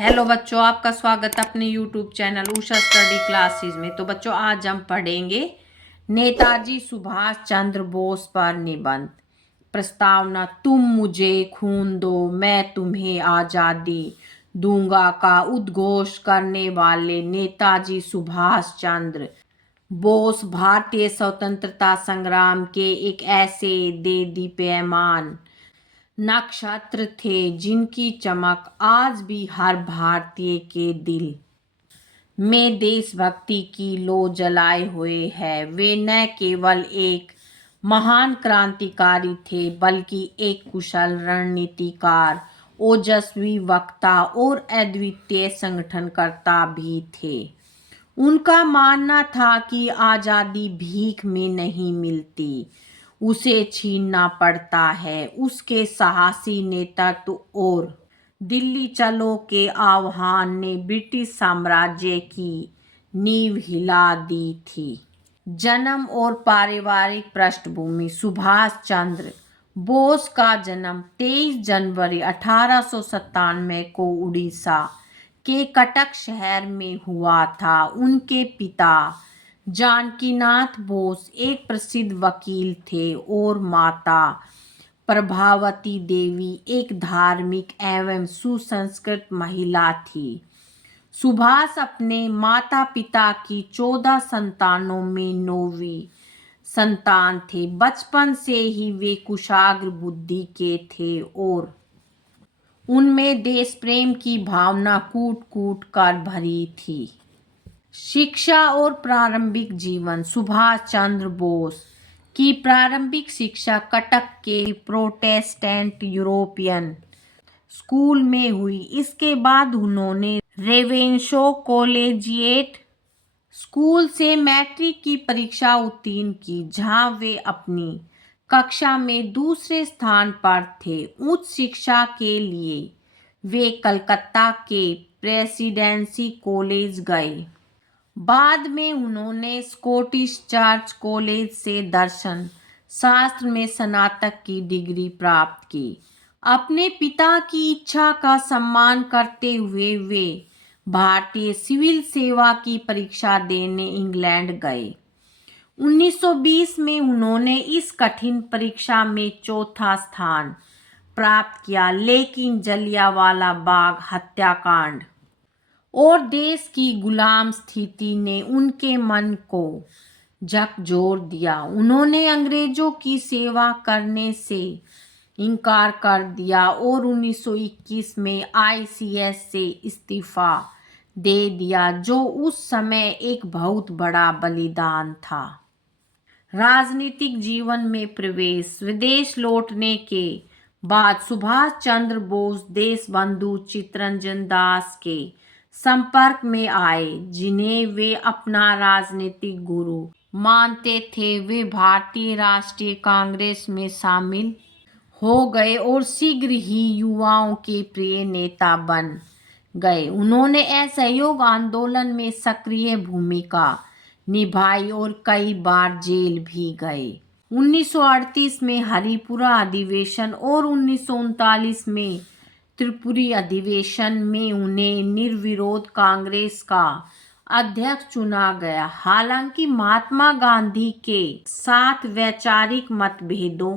Hello बच्चों, आपका स्वागत अपने YouTube channel Usha study classes में। तो बच्चों, आज हम पढ़ेंगे नेताजी सुभाष चंद्र बोस पर निबंध। प्रस्तावना: तुम मुझे खून दो, मैं तुम्हें आज़ादी दूंगा का उद्घोष करने वाले नेताजी सुभाष चंद्र बोस भारतीय स्वतंत्रता संग्राम के एक ऐसे देदीप्यमान नक्षत्र थे जिनकी चमक आज भी हर भारतीय के दिल में देशभक्ति की लौ जलाए हुए है। वे न केवल एक महान क्रांतिकारी थे बल्कि एक कुशल रणनीतिकार, ओजस्वी वक्ता और अद्वितीय संगठनकर्ता भी थे। उनका मानना था कि आज़ादी भीख में नहीं मिलती, उसे छीनना पड़ता है। उसके साहसी नेतृत्व और दिल्ली चलो के आह्वान ने ब्रिटिश साम्राज्य की नींव हिला दी थी। जन्म और पारिवारिक पृष्ठभूमि: सुभाष चंद्र बोस का जन्म 23 जनवरी 1897 को उड़ीसा के कटक शहर में हुआ था। उनके पिता जानकीनाथ बोस एक प्रसिद्ध वकील थे और माता प्रभावती देवी एक धार्मिक एवं सुसंस्कृत महिला थी। सुभाष अपने माता पिता की 14 संतानों में 9वीं संतान थे। बचपन से ही वे कुशाग्र बुद्धि के थे और उनमें देश प्रेम की भावना कूट कूट कर भरी थी। शिक्षा और प्रारंभिक जीवन: सुभाष चंद्र बोस की प्रारंभिक शिक्षा कटक के प्रोटेस्टेंट यूरोपियन स्कूल में हुई। इसके बाद उन्होंने रेवेन्शा कॉलेजिएट स्कूल से मैट्रिक की परीक्षा उत्तीर्ण की, जहां वे अपनी कक्षा में दूसरे स्थान पर थे। उच्च शिक्षा के लिए वे कलकत्ता के प्रेसिडेंसी कॉलेज गए। बाद में उन्होंने स्कॉटिश चर्च कॉलेज से दर्शन शास्त्र में स्नातक की डिग्री प्राप्त की। अपने पिता की इच्छा का सम्मान करते हुए वे भारतीय सिविल सेवा की परीक्षा देने इंग्लैंड गए। 1920 में उन्होंने इस कठिन परीक्षा में चौथा स्थान प्राप्त किया, लेकिन जलियांवाला बाग हत्याकांड और देश की गुलाम स्थिति ने उनके मन को झकझोर दिया। उन्होंने अंग्रेजों की सेवा करने से इनकार कर दिया और 1921 में ICS से इस्तीफा दे दिया, जो उस समय एक बहुत बड़ा बलिदान था। राजनीतिक जीवन में प्रवेश: विदेश लौटने के बाद सुभाष चंद्र बोस देशबंधु चित्तरंजन दास के संपर्क में आए, जिन्हें वे अपना राजनीतिक गुरु मानते थे। वे भारतीय राष्ट्रीय कांग्रेस में शामिल हो गए और शीघ्र ही युवाओं के प्रिय नेता बन गए। उन्होंने असहयोग आंदोलन में सक्रिय भूमिका निभाई और कई बार जेल भी गए। 1938 में हरिपुरा अधिवेशन और 1939 में त्रिपुरी अधिवेशन में उन्हें निर्विरोध कांग्रेस का अध्यक्ष चुना गया। हालांकि महात्मा गांधी के साथ वैचारिक मतभेदों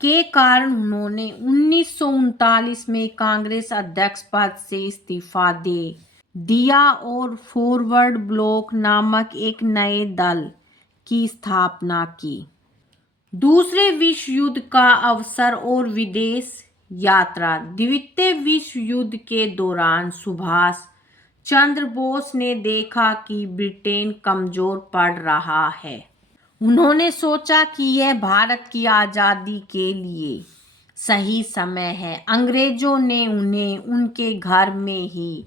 के कारण उन्होंने 1939 में कांग्रेस अध्यक्ष पद से इस्तीफा दे दिया और फॉरवर्ड ब्लॉक नामक एक नए दल की स्थापना की। दूसरे विश्व युद्ध का अवसर और विदेश यात्रा: द्वितीय विश्व युद्ध के दौरान सुभाष चंद्र बोस ने देखा कि ब्रिटेन कमजोर पड़ रहा है। उन्होंने सोचा कि यह भारत की आज़ादी के लिए सही समय है। अंग्रेजों ने उन्हें उनके घर में ही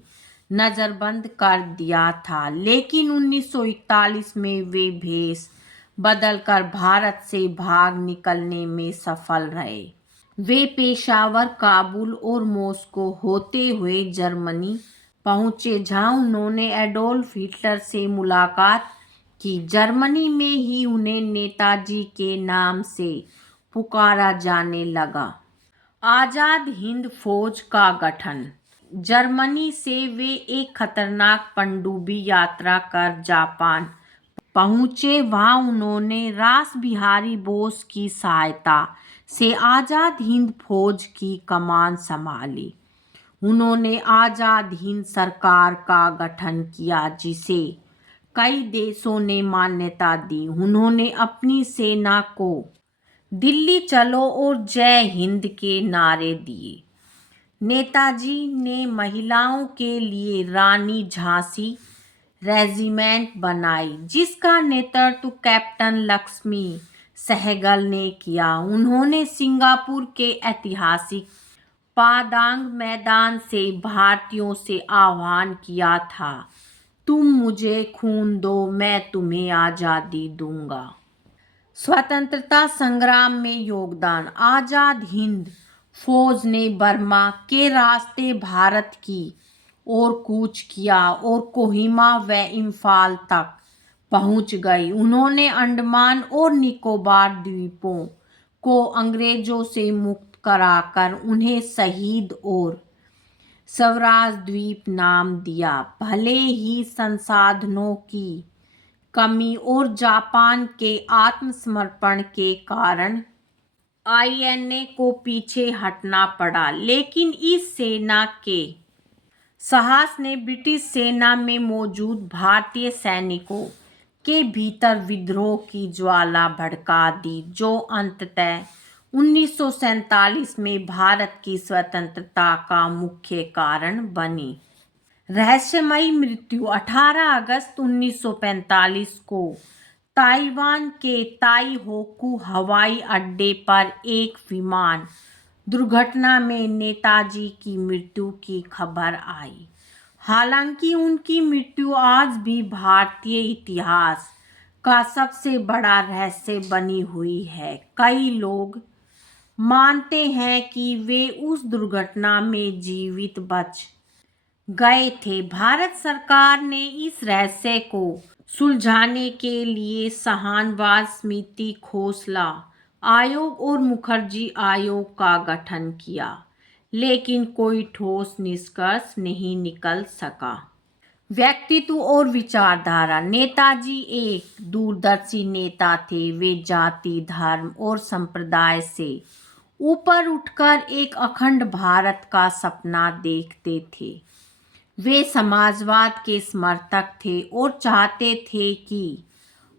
नज़रबंद कर दिया था, लेकिन 1941 में वे भेष बदलकर भारत से भाग निकलने में सफल रहे। वे पेशावर, काबुल और मॉस्को होते हुए जर्मनी पहुंचे, जहां उन्होंने एडोल्फ हिटलर से मुलाकात की। जर्मनी में ही उन्हें नेताजी के नाम से पुकारा जाने लगा। आज़ाद हिंद फौज का गठन: जर्मनी से वे एक खतरनाक पनडुब्बी यात्रा कर जापान पहुंचे। वहां उन्होंने रास बिहारी बोस की सहायता से आजाद हिंद फौज की कमान संभाली। उन्होंने आजाद हिंद सरकार का गठन किया जिसे कई देशों ने मान्यता दी। उन्होंने अपनी सेना को दिल्ली चलो और जय हिंद के नारे दिए। नेताजी ने महिलाओं के लिए रानी झांसी रेजिमेंट बनाई जिसका नेतृत्व कैप्टन लक्ष्मी सहगल ने किया। उन्होंने सिंगापुर के ऐतिहासिक पादांग मैदान से भारतीयों से आह्वान किया था, तुम मुझे खून दो मैं तुम्हें आज़ादी दूंगा। स्वतंत्रता संग्राम में योगदान। आज़ाद हिंद फौज ने बर्मा के रास्ते भारत की ओर कूच किया और कोहिमा व इम्फाल तक पहुंच गई। उन्होंने अंडमान और निकोबार द्वीपों को अंग्रेजों से मुक्त कराकर उन्हें शहीद और स्वराज द्वीप नाम दिया। भले ही संसाधनों की कमी और जापान के आत्मसमर्पण के कारण आईएनए को पीछे हटना पड़ा, लेकिन इस सेना के साहस ने ब्रिटिश सेना में मौजूद भारतीय सैनिकों के भीतर विद्रोह की ज्वाला भड़का दी, जो अंततः 1947 में भारत की स्वतंत्रता का मुख्य कारण बनी। रहस्यमयी मृत्यु। 18 अगस्त 1945 को ताइवान के ताइहोकू हवाई अड्डे पर एक विमान दुर्घटना में नेताजी की मृत्यु की खबर आई। हालांकि उनकी मृत्यु आज भी भारतीय इतिहास का सबसे बड़ा रहस्य बनी हुई है। कई लोग मानते हैं कि वे उस दुर्घटना में जीवित बच गए थे। भारत सरकार ने इस रहस्य को सुलझाने के लिए सहानवाद समिति, खोसला आयोग और मुखर्जी आयोग का गठन किया, लेकिन कोई ठोस निष्कर्ष नहीं निकल सका। व्यक्तित्व और विचारधारा। नेताजी एक दूरदर्शी नेता थे। वे जाति, धर्म और संप्रदाय से ऊपर उठकर एक अखंड भारत का सपना देखते थे। वे समाजवाद के समर्थक थे और चाहते थे कि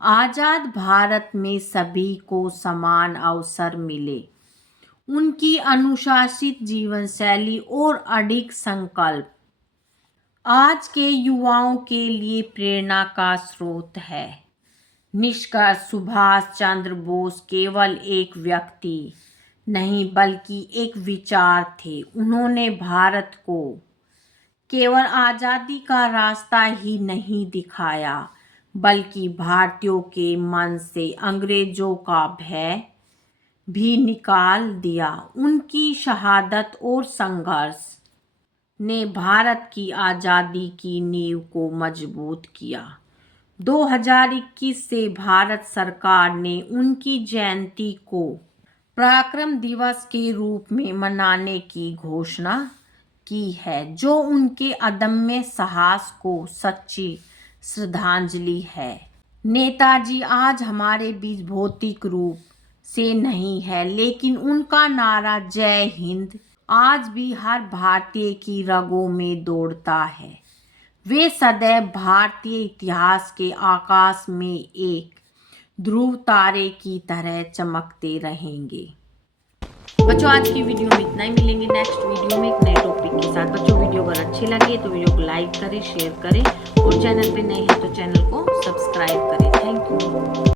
आज़ाद भारत में सभी को समान अवसर मिले। उनकी अनुशासित जीवन शैली और अडिग संकल्प आज के युवाओं के लिए प्रेरणा का स्रोत है। निष्कर्ष। सुभाष चंद्र बोस केवल एक व्यक्ति नहीं बल्कि एक विचार थे। उन्होंने भारत को केवल आज़ादी का रास्ता ही नहीं दिखाया, बल्कि भारतीयों के मन से अंग्रेजों का भय भी निकाल दिया। उनकी शहादत और संघर्ष ने भारत की आज़ादी की नींव को मजबूत किया। 2021 से भारत सरकार ने उनकी जयंती को पराक्रम दिवस के रूप में मनाने की घोषणा की है, जो उनके अदम्य साहस को सच्ची श्रद्धांजलि है। नेताजी आज हमारे बीच भौतिक रूप से नहीं है, लेकिन उनका नारा जय हिंद आज भी हर भारतीय की रगों में दौड़ता है। वे सदैव भारतीय इतिहास के आकाश में एक ध्रुव तारे की तरह चमकते रहेंगे। बच्चों, आज की वीडियो में इतना ही। मिलेंगे नेक्स्ट वीडियो में एक नए टॉपिक के साथ। बच्चों, वीडियो अगर अच्छी लगे तो वीडियो को लाइक करें, शेयर करें और चैनल पे नए हैं तो चैनल को सब्सक्राइब करें। Thank you.